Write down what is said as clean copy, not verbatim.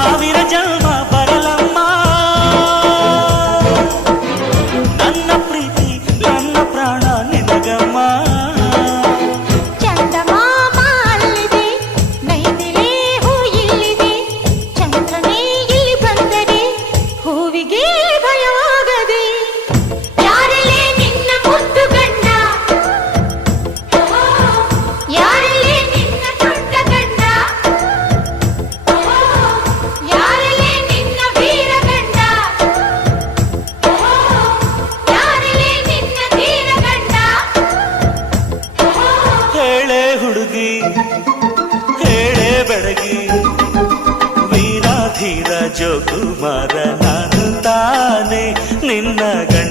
ಸಾವಿರ ಜನ್ಮ ಬರಲಮ್ಮ ನನ್ನ ಪ್ರೀತಿ ನನ್ನ ಪ್ರಾಣ ನಿನಗಮ್ಮ. ಚಂದಮಾಮ ಅಲ್ಲಿದೆ, ನೈದಿಲೆ ಹೂ ಇಲ್ಲಿದೆ, ಚಂದ್ರನೇ ಇಲ್ಲಿ ಬಂದರೆ ಹೂವಿಗೆ ಭಯವಾಗದೆ. ಯಾರಲ್ಲೇ ನಿನ್ನ ಮುದ್ದು ಗಂಡ, ಯಾರಲ್ಲೇ ನಿನ್ನ ದೊಡ್ಡ ಗಂಡ, ಯಾರಲ್ಲೇ ನಿನ್ನ ವೀರ ಗಂಡ, ಯಾರಲ್ಲೇ ನಿನ್ನ ಧೀರ ಗಂಡ. ಹೇಳೆ ಹುಡುಗಿ ಹೇಳೆ ಬೆಳಗಿ, ವೀರಾಧೀರ ಜೋಕುಮಾರ ನಾನು ತಾನೆ ನಿನ್ನ ಗಂಡ.